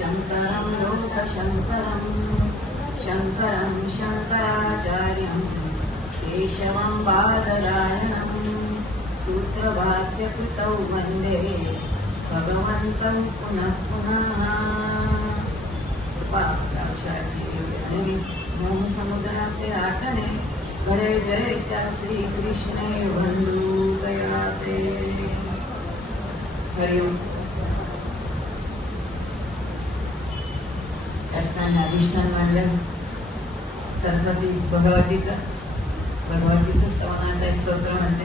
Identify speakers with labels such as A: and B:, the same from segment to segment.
A: शङ्करं लोकशङ्करं शङ्करं शङ्कराचार्यं केशवं बालरायणं सूत्रभाष्यकृतौ वन्दे भगवन्तं पुनः पुनः। पाक्षाक्षी समुद्राचे आटणे घडे जय त्या श्रीकृष्णे बंधू गयाते हरिओम। आणि अधिष्ठान मांडलं सरस्वती भगवतीचं भगवतीचं स्तवनाचं स्तोत्र म्हणते.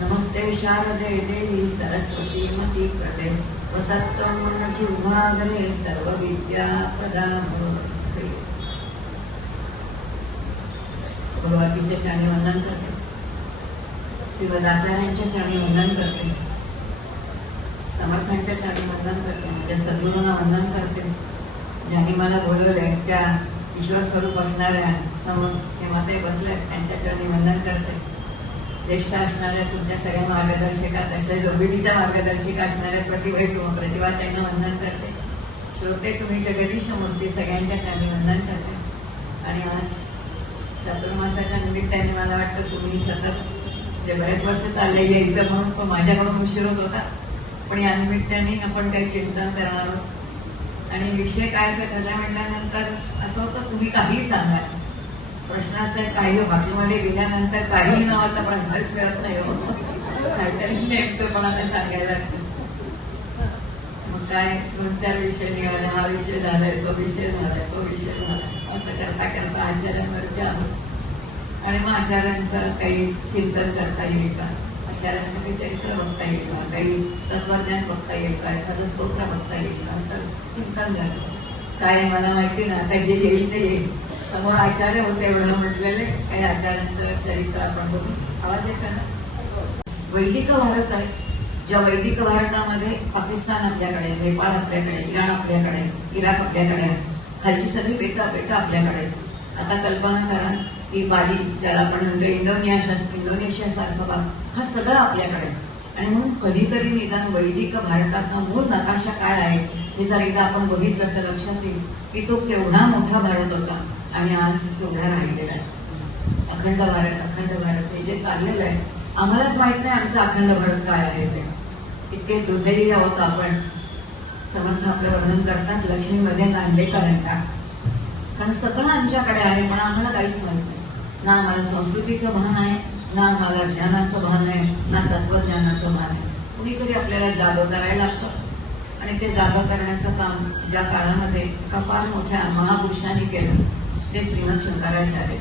A: नमस्ते शारदे देवी सरस्वती मती प्रदे. वसत्तम उभागरे सर्व विद्या प्रदा भगवतीच्या चरणी वंदन करते. श्रीवदाचार्यांच्या चरणी वंदन करते. समर्थांच्या चरणी वंदन करते. म्हणजे सद्गुरूंना वंदन करते. ज्यांनी मला बोलवलंय त्या ईश्वर स्वरूप असणाऱ्या समोर ते माते बसल्या त्यांच्या चरणी वंदन करते ज्येष्ठ असणाऱ्या तुमच्या सगळ्या मार्गदर्शिका तशा जोबिलीच्या मार्गदर्शिका असणाऱ्या प्रतिभा किंवा प्रतिभा त्यांना वंदन करते श्रोते तुम्ही जगदीश मूर्ती सगळ्यांच्या त्यांनी वंदन करते आणि आज चातुर्मासाच्या निमित्ताने मला वाटतं तुम्ही सतत जे बरेच वर्ष चालले यायचं म्हणून पण माझ्याकडून उशीर होत होता. पण या निमित्ताने आपण काही चिंतन करणार आहोत. आणि विषय काय ते ठरला म्हटल्यानंतर असं होतं तुम्ही काहीही सांगा प्रश्न असा काही हो, हॉटेलमध्ये गेल्यानंतर काहीही नव्हतं पण घरच मिळत नाही हो. काहीतरी नेमकं पण आता सांगायला लागतं. मग काय दोन चार विषय निघाले हा विषय झालाय तो विषय झालाय तो विषय झालाय. असं करता करता आचार्यांवरती आलो आणि मग आचार्यांचं काही चिंतन करता येईल का? आचार्यांचं काही चरित्र बघता येईल का? काही तत्वज्ञान बघता येईल का? एखादं स्तोत्र बघता येईल का? असं चिंतन झालं. काय आहे मला माहिती ना आता जे येईल ते येईल. समोर आचार्य होते एवढं म्हटलेले काही आचार्यांचं चरित्र आपण बघू. आवाज येतो ना? वैदिक भारत आहे. ज्या वैदिक भारतामध्ये पाकिस्तान आपल्याकडे नेपाळ आपल्याकडे इराण आपल्याकडे इराक आपल्याकडे आहे. खालची सगळी बेटा बेटा आपल्याकडे आता कल्पना करा की बाली ज्याला आपण म्हणतो इंडोनेशिया इंडोनेशिया सारखा भाग हा सगळा आपल्याकडे आणि म्हणून कधीतरी निदान वैदिक भारताचा मूळ नकाशा काय आहे हे जर एकदा आपण बघितलं तर लक्षात येईल की तो केवढा मोठा भारत होता आणि आज केवढा राहिलेला आहे. अखंड भारत अखंड भारत हे जे चाललेलं आहे आम्हालाच माहीत नाही आमचं अखंड भारत काय आहे ते. इतके दुर्दैवी आहोत आपण. समर्थ आपलं वर्णन करतात लक्ष्मीमध्ये नांदेकरांना कारण सगळं आमच्याकडे आहे पण आम्हाला काहीच माहीत नाही. ना आम्हाला संस्कृतीचं भान आहे ना आम्हाला ज्ञानाचं भान आहे ना तत्वज्ञानाचं भान आहे. कुणीतरी आपल्याला जागं करायला लागतं. आणि ते जागं करण्याचं काम ज्या काळामध्ये एका फार मोठ्या महापुरुषांनी केलं ते श्रीमंत शंकराचार्य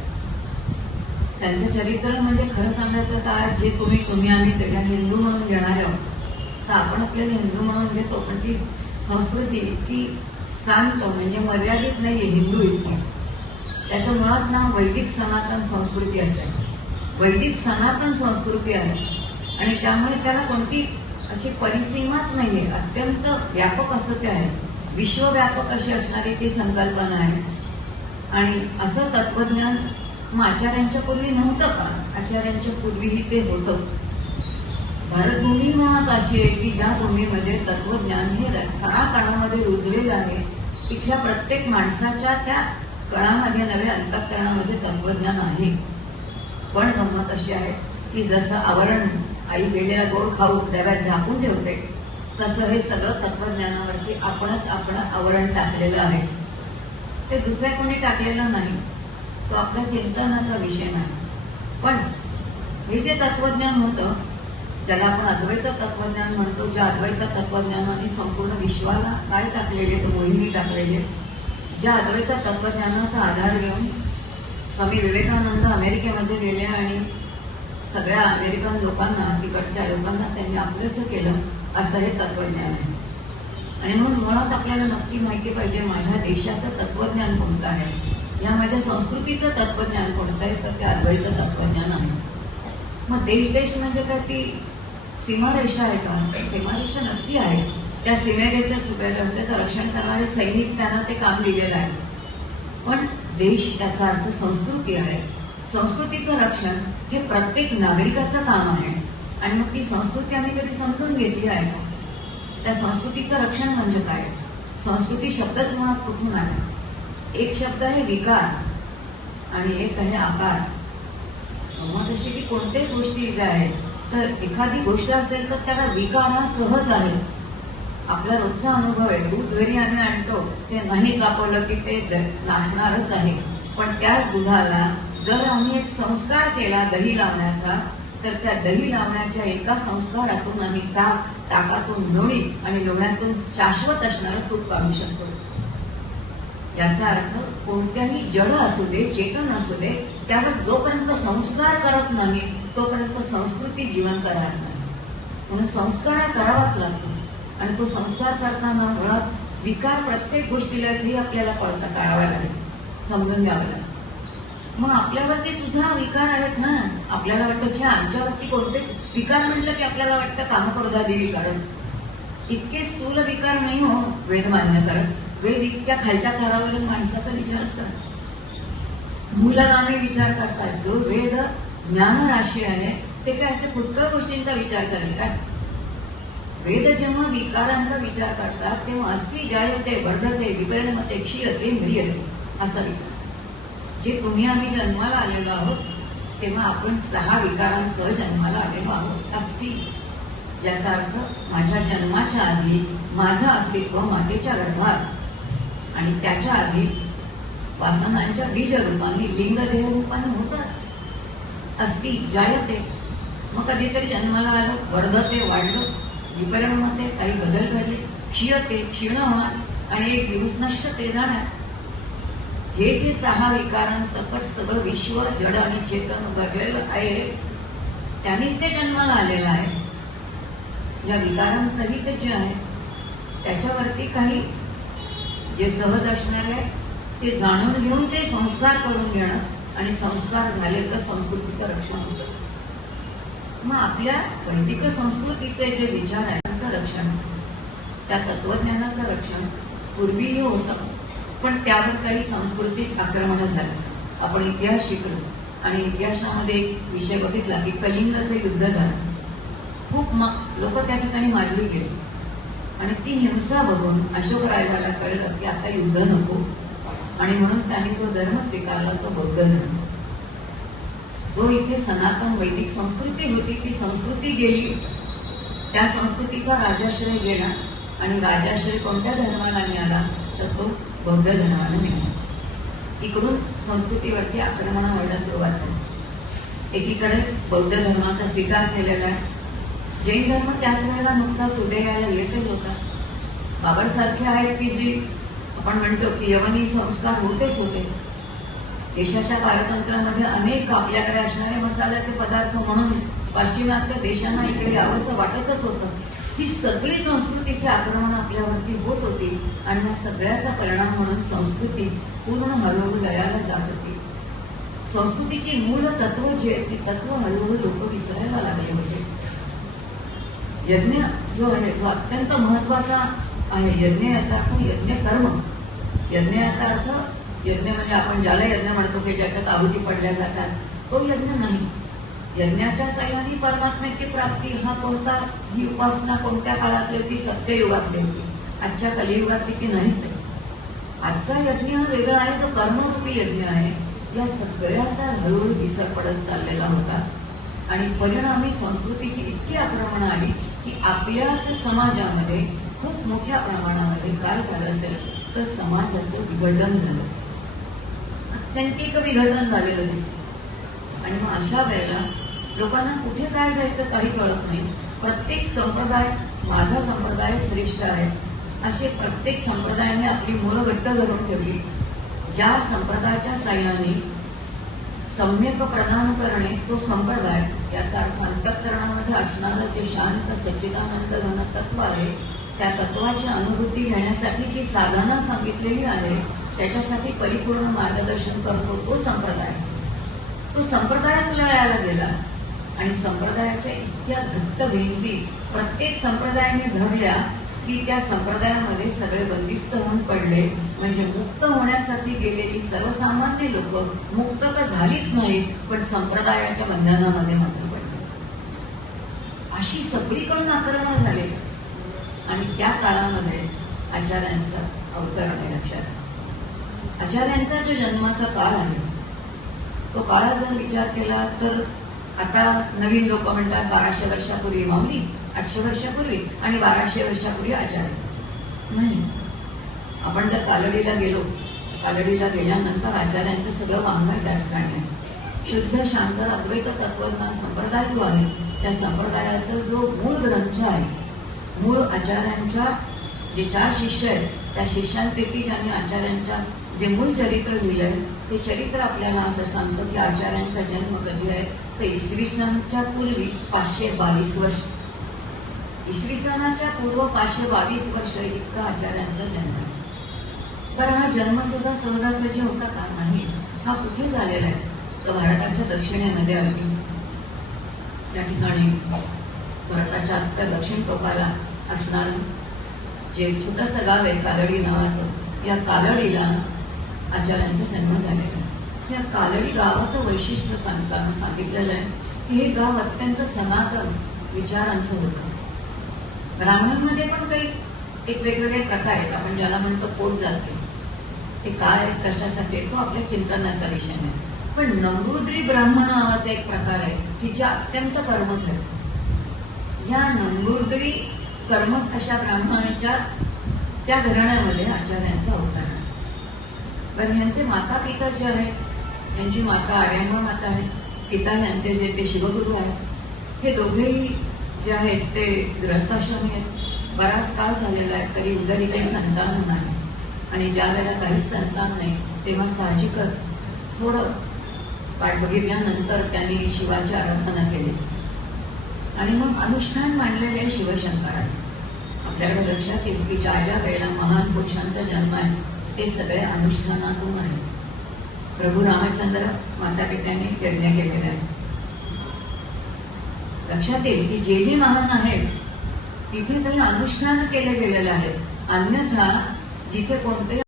A: त्यांचं चरित्र म्हणजे खरं सांगायचं तर आज जे तुम्ही तुम्ही आम्ही त्याला हिंदू म्हणून घेणार आहोत तर आपण आपल्याला हिंदू म्हणून घेतो पण ती संस्कृती ती सांगतो म्हणजे मर्यादित नाहीये हिंदू इतकी. त्याचं मुळात नाव वैदिक सनातन संस्कृती असते. वैदिक सनातन संस्कृती आहे. आणि त्यामुळे त्याला कोणती अशी परिसीमाच नाही आहे अत्यंत व्यापक असं ते आहे. विश्वव्यापक अशी असणारी ती संकल्पना आहे. आणि असं तत्वज्ञान मग आचार्यांच्या पूर्वी नव्हतं का? आचार्यांच्या पूर्वीही ते होतं. भारतभूमी मुळात अशी आहे की ज्या भूमीमध्ये तत्वज्ञान हे काळाकाळामध्ये रुजलेलं आहे तिथल्या प्रत्येक माणसाच्या त्या कणामध्ये नव्हे अंतःकरणामध्ये तत्वज्ञान आहे. पण गंमत अशी आहे की जसं आवरण आई गेलेला गोड खाऊन डब्यात झाकून ठेवते तसं हे सगळं तत्वज्ञानावरती आपणच आपण आवरण टाकलेलं आहे. ते दुसऱ्या कोणी टाकलेलं नाही तो आपल्या चिंतनाचा विषय नाही. पण हे जे तत्वज्ञान होतं त्याला आपण अद्वैत तत्वज्ञान म्हणतो ज्या अद्वैत तत्वज्ञानाने संपूर्ण विश्वाला काय टाकलेले तर मोहिनी टाकलेले ज्या अद्वैत तत्वज्ञानाचा आधार घेऊन स्वामी विवेकानंद अमेरिकेमध्ये गेले आणि सगळ्या अमेरिकन लोकांना तिकडच्या लोकांना त्यांनी आपलंसं केलं असं हे तत्वज्ञान आहे. आणि म्हणून मुळात आपल्याला नक्की माहिती पाहिजे माझ्या देशाचं तत्वज्ञान कोणतं आहे? या माझ्या संस्कृतीचं तत्वज्ञान कोणतं आहे? तर ते अद्वैत तत्वज्ञान आहे. मग देश देश म्हणजे काय? ती सीमारेषा आहे का? सीमारेषा नक्की आहे. त्या सीमेरेषेच्या रस्त्याचं रक्षण करणारे सैनिक त्यांना ते काम दिलेलं आहे. पण देश त्याचा अर्थ संस्कृती आहे. संस्कृतीचं रक्षण हे प्रत्येक नागरिकाचं काम आहे. आणि मग ती संस्कृती आम्ही कधी समजून घेतली आहे त्या संस्कृतीचं रक्षण म्हणजे काय? संस्कृती शब्दच मुळात कुठून आहे एक शब्द आहे विकार आणि एक आहे आकार. मग अशी की कोणत्याही गोष्टी ज्या आहेत तर एखादी गोष्ट असेल तर त्याला विकार हा सहज आहे. आपला रोजचा अनुभव आहे. दूध घरी आम्ही आणतो ते नाही तापवलं की ते नाशणारच आहे. पण त्याच दुधाला जर आम्ही एक संस्कार केला दही लावण्याचा तर त्या दही लावण्याच्या एका संस्कारातून आम्ही ताक ताकातून लोणी आणि लोण्यातून शाश्वत असणारं तूप काढू शकतो. याचा अर्थ कोणत्याही जड असू दे चेतन असू दे त्यावर जोपर्यंत संस्कार करत नाही तोपर्यंत संस्कृती जिवंत राहत नाही. म्हणून संस्कार करावाच लागतो. आणि तो संस्कार करताना मुळात विकार प्रत्येक गोष्टीलाही आपल्याला कळता कळावा लागेल समजून घ्यावं लागेल मग आपल्यावरती सुद्धा विकार आहेत ना? आपल्याला वाटतं की आमच्यावरती कोणते विकार म्हटलं की आपल्याला वाटतं काम कामक्रोधादी विकार. इतके स्थूल विकार नाही हो वेद मान्य करत. वेद इतक्या खालच्या थरावरून माणसाचा विचार करतात. मूलगामी विचार करतात. जो वेद ज्ञान राशी आहे ते काय असे पुष्कळ गोष्टींचा विचार करेल काय? वेद जेव्हा विकारांचा विचार करतात तेव्हा अस्थि जायते वर्धते विपरणमते क्षीरते म्रियते असा विचार. जे तुम्ही आम्ही जन्माला आलेलो आहोत तेव्हा आपण सहा विकारांसह जन्माला आलेलो आहोत. अस्थि याचा अर्थ माझ्या जन्माच्या आधी माझं अस्तित्व मातेच्या गर्भात. आणि त्याच्या आधी वासनांच्या बीज रूपाने लिंगदेह रूपाने होतात. अस्ति जायते. मग कधीतरी जन्माला आलं वर्धते वाढलं. विपरणमध्ये काही बदल घडले. क्षीयते क्षीण होणार आणि एक दिवस नश्यते जाणार. हे जे सहा विकारांसकट सगळं विश्व जड आणि चेतन उभारलेलं आहे त्यांनीच ते जन्माला आलेलं आहे. या विकारांसहित जे आहे त्याच्यावरती काही जे सहज असणार आहे ते जाणून घेऊन ते संस्कार करून घेणं आणि संस्कार झाले तर संस्कृतीचं रक्षण होतं. मग आपल्या वैदिक संस्कृतीचे जे विचार आहेत त्यांचं रक्षण. त्या तत्वज्ञानाचं रक्षण पूर्वीही होतं पण त्यावर काही सांस्कृतिक आक्रमण झाली. आपण इतिहास शिकलो आणि इतिहासामध्ये एक विषय बघितला की कलिंगचं युद्ध झालं. खूप मग लोक त्या ठिकाणी मारली गेली. आणि ती हिंसा बघून अशोक राजाला कळलं की आता युद्ध नको. आणि म्हणून त्यांनी तो धर्म स्वीकारला तो बौद्ध धर्म. जो इथे सनातन वैदिक संस्कृती होती ती संस्कृती गेली. त्या संस्कृतीचा राजाश्रय गेला आणि राजाश्रय कोणत्या धर्माला मिळाला? तर तो बौद्ध धर्माला मिळाला. इकडून संस्कृतीवरती आक्रमण व्हायला सुरुवात झाली. एकीकडे बौद्ध धर्माचा स्वीकार केलेला आहे. जैन धर्म त्याच वेळेला नुकताच उदयाला येतच होता. बाबासारखे आहेत की जी आपण म्हणतो की यवनी संस्कार होतेच होते. देशाच्या पारतंत्रामध्ये अनेक आपल्याकडे असणारे मसाल्याचे पदार्थ म्हणून पाश्चिमात्य देशांना इकडे यावंसं वाटतच होतं. ही सगळी संस्कृतीची आक्रमण आपल्यावरती होत होती आणि या सगळ्याचा परिणाम म्हणून संस्कृती पूर्ण हळूहळू लयाला जात होती. संस्कृतीची मूळ तत्व जे ती तत्व हळूहळू लोक विसरायला लागले होते. यज्ञ जो आहे तो अत्यंत महत्त्वाचा आहे. यज्ञ याचा अर्थ यज्ञ कर्म यज्ञ याचा अर्थ यज्ञ म्हणजे आपण ज्याला यज्ञ म्हणतो की ज्याच्यात आहुती पडल्या जातात तो यज्ञ नाही. यज्ञाच्या साह्याने परमात्म्याची प्राप्ती हा कोणता ही उपासना कोणत्या काळातली होती? सत्ययुगातली होती. आजच्या कलियुगातली ती नाहीच आहे आजचा यज्ञ हा वेगळा आहे तो कर्मरूपी यज्ञ आहे. या सगळ्याचा हळूहळू विसर पडत चाललेला होता. आणि परिणामी संस्कृतीची इतकी आक्रमण आली की आपल्याच समाजामध्ये खूप मोठ्या प्रमाणामध्ये काय झालं असेल तर समाजाचं विघटन झालं. अत्यंतिक विघटन झालेलं दिसतं. आणि मग अशा वेळेला लोकांना कुठे काय जायचं काही कळत नाही. प्रत्येक संप्रदाय माझा संप्रदाय श्रेष्ठ आहे. असे प्रत्येक संप्रदायाने आपली मुलं घट्ट धरून ठेवली. ज्या संप्रदायाच्या साह्याने सम्यक प्रदान करणे तो संप्रदाय याचा अर्थ अंतकरणामध्ये असणारं जे शांत सच्चिदानंद घन तत्व आहे त्या तत्वाची अनुभूती घेण्यासाठी जी साधना सांगितलेली आहे त्याच्यासाठी परिपूर्ण मार्गदर्शन करतो तो संप्रदाय. तो संप्रदायच लयाला गेला. आणि संप्रदायाच्या इतक्या घट्ट भिंती प्रत्येक संप्रदायाने धरल्या की त्या संप्रदायामध्ये सगळे बंदिस्त होऊन पडले. म्हणजे मुक्त होण्यासाठी गेलेली सर्वसामान्य लोक मुक्त तर झालीच नाहीत पण संप्रदायाच्या बंधनामध्ये मात्र पडले. अशी सगळीकडून आक्रमण झाले. आणि त्या काळामध्ये आचार्यांचा अवतरण आहे लक्षात आचार्यांचा जो जन्माचा काळ आहे तो काळात जर विचार केला तर आता नवीन लोक म्हणतात बाराशे वर्षापूर्वी माऊली आठशे वर्षापूर्वी आणि बाराशे वर्षापूर्वी आचार्य. नाही. आपण जर कालडीला गेलो कालडीला गेल्यानंतर आचार्यांचं सगळं वाङ्मय त्या ठिकाणी आहे. शुद्ध शांत अद्वैत तत्वज्ञान संप्रदाय जो आहे त्या संप्रदायाचा जो मूळ ग्रंथ आहे मूळ आचार्यांच्या जे चार शिष्य आहेत त्या शिष्यांपैकी ज्यांनी आचार्यांच्या जे मूळ चरित्र लिहिलंय ते चरित्र आपल्याला असं सांगतं की आचार्यांचा जन्म कधी आहे? तर इसवी सनच्या पूर्वी पाचशे बावीस वर्ष. इसवी सणाच्या पूर्व पाचशे बावीस वर्ष इतका आचार्यांचा जन्म आहे. तर हा जन्म सुद्धा सहजासहजी होता का? नाही. हा कुठे झालेला आहे? तर भारताच्या दक्षिणेमध्ये अगदी. त्या ठिकाणी भारताच्या दक्षिण टोकाला असणारं जे छोटंसं गाव आहे कालडी नावाचं या कालडीला आचार्यांचा जन्म झालेला. या कालडी गावाचं वैशिष्ट्य सांगताना सांगितलेलं आहे की हे गाव अत्यंत सनातन विचारांचं होतं. ब्राह्मणांमध्ये पण काही एक वेगवेगळे प्रकार आहेत. आपण ज्याला म्हणतो पोट जाते. ते काय कशासाठी तो आपल्या चिंतनाचा विषय नाही पण नमरुद्री ब्राह्मण नावाचा एक प्रकार आहे की जे अत्यंत कर्मठ आहे. या नमरुद्री कर्मक अशा ब्राह्मणाच्या त्या घराण्यामध्ये आचार्यांचा अवतार आहे. पण यांचे माता पिता जे आहेत यांची माता आर्यांबा माता आहे पिता यांचे जे ते शिवगुरु आहेत हे दोघेही जे आहेत ते ग्रस्ताश्रमी आहेत. बराच काळ झालेला आहे तरी उदरी काही संतान नाही. आणि ज्या वेळेला काहीच संतान नाही तेव्हा साहजिकच थोडं पाठ बघितल्यानंतर त्यांनी शिवाची आराधना केली. आणि मग अनुष्ठान मांडलेले शिवशंकर आपल्याकडे लक्षात येईल की ज्या ज्या वेळेला महान पुरुषांचा जन्म आहे ते सगळे अनुष्ठानातून आहे प्रभू रामचंद्र माता पित्याने यज्ञ केलेले आहे. लक्षात येईल की जे जे महान आहेत तिथे काही अनुष्ठान केले गेलेले आहेत. अन्यथा जिथे कोणते